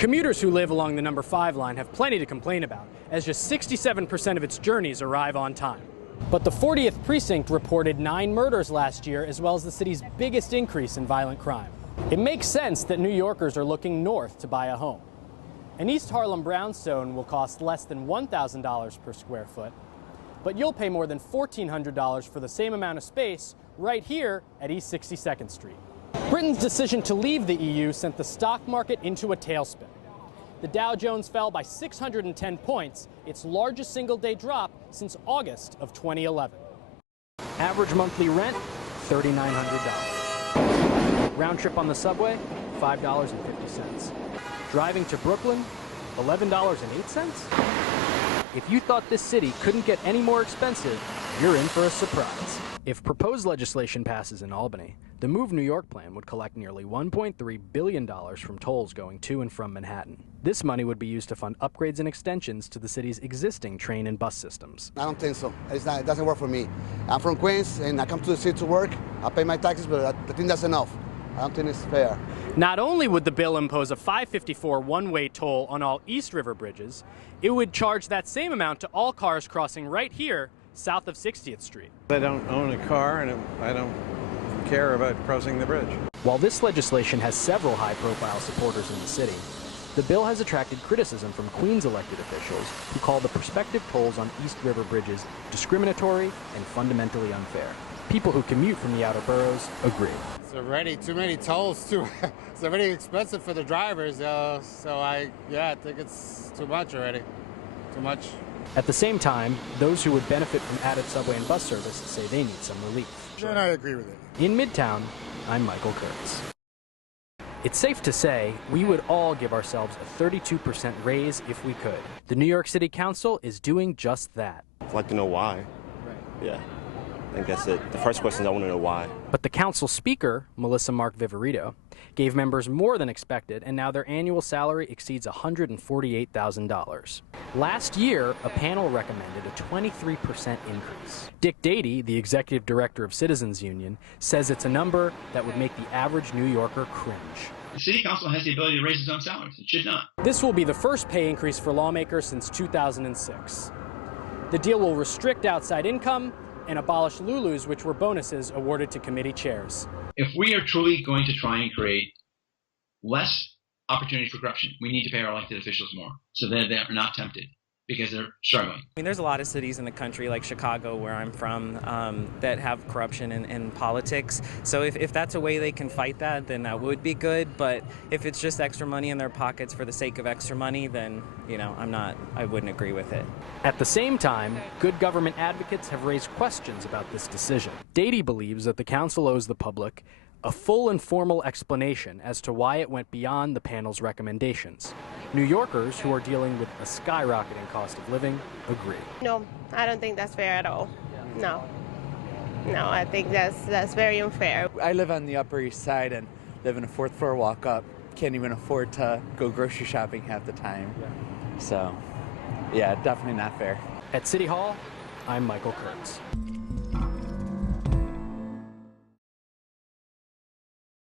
Commuters who live along the number 5 line have plenty to complain about, as just 67% of its journeys arrive on time. But the 40th precinct reported 9 murders last year, as well as the city's biggest increase in violent crime. It makes sense that New Yorkers are looking north to buy a home. An East Harlem brownstone will cost less than $1,000 per square foot, but you'll pay more than $1,400 for the same amount of space right here at East 62nd Street. Britain's decision to leave the EU sent the stock market into a tailspin. The Dow Jones fell by 610 points, its largest single-day drop since August of 2011. Average monthly rent, $3,900. Round trip on the subway, $5.50. Driving to Brooklyn, $11.08? If you thought this city couldn't get any more expensive, you're in for a surprise. If proposed legislation passes in Albany, the Move New York plan would collect nearly $1.3 billion from tolls going to and from Manhattan. This money would be used to fund upgrades and extensions to the city's existing train and bus systems. I don't think so. It doesn't work for me. I'm from Queens, and I come to the city to work. I pay my taxes, but I think that's enough. I don't think it's fair. Not only would the bill impose a $5.54 one-way toll on all East River bridges, it would charge that same amount to all cars crossing right here, south of 60th Street. I don't own a car, and I don't care about crossing the bridge. While this legislation has several high-profile supporters in the city, the bill has attracted criticism from Queens elected officials who call the prospective tolls on East River bridges discriminatory and fundamentally unfair. People who commute from the outer boroughs agree. It's already too many tolls, it's already expensive for the drivers, so I think it's too much already, too much. At the same time, those who would benefit from added subway and bus service say they need some relief. And I agree with it. In Midtown, I'm Michael Kurtz. It's safe to say we would all give ourselves a 32% raise if we could. The New York City Council is doing just that. I'd like to know why. Right. Yeah, I think that's it. The first question is I want to know why. But the council speaker, Melissa Mark Viverito, gave members more than expected, and now their annual salary exceeds $148,000. Last year, a panel recommended a 23% increase. Dick Dady, the executive director of Citizens Union, says it's a number that would make the average New Yorker cringe. The city council has the ability to raise its own salaries. It should not. This will be the first pay increase for lawmakers since 2006. The deal will restrict outside income and abolish Lulus, which were bonuses awarded to committee chairs. If we are truly going to try and create less opportunity for corruption, we need to pay our elected officials more so that they are not tempted because they're struggling. I mean, there's a lot of cities in the country, like Chicago, where I'm from, that have corruption in politics. So if that's a way they can fight that, then that would be good. But if it's just extra money in their pockets for the sake of extra money, then, I wouldn't agree with it. At the same time, good government advocates have raised questions about this decision. Dady believes that the council owes the public a full and formal explanation as to why it went beyond the panel's recommendations. New Yorkers who are dealing with a skyrocketing cost of living agree. No, I don't think that's fair at all. No, I think that's very unfair. I live on the Upper East Side and live in a 4th floor walk up. Can't even afford to go grocery shopping half the time. So, yeah, definitely not fair. At City Hall, I'm Michael Kurtz.